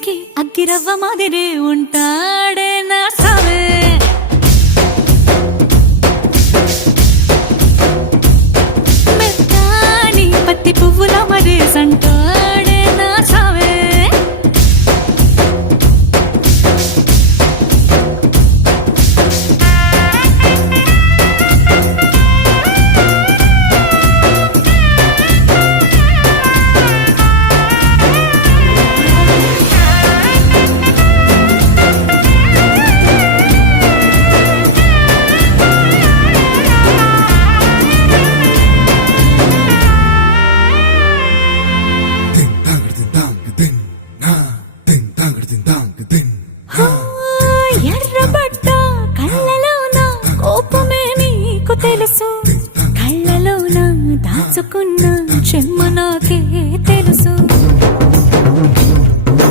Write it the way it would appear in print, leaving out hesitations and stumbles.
ఇంటికి అగ్గిరవ్వ మాదిరే ఉంటాడే నా సావే. మెత్తాని పత్తి పువ్వుల మరే సంటాడే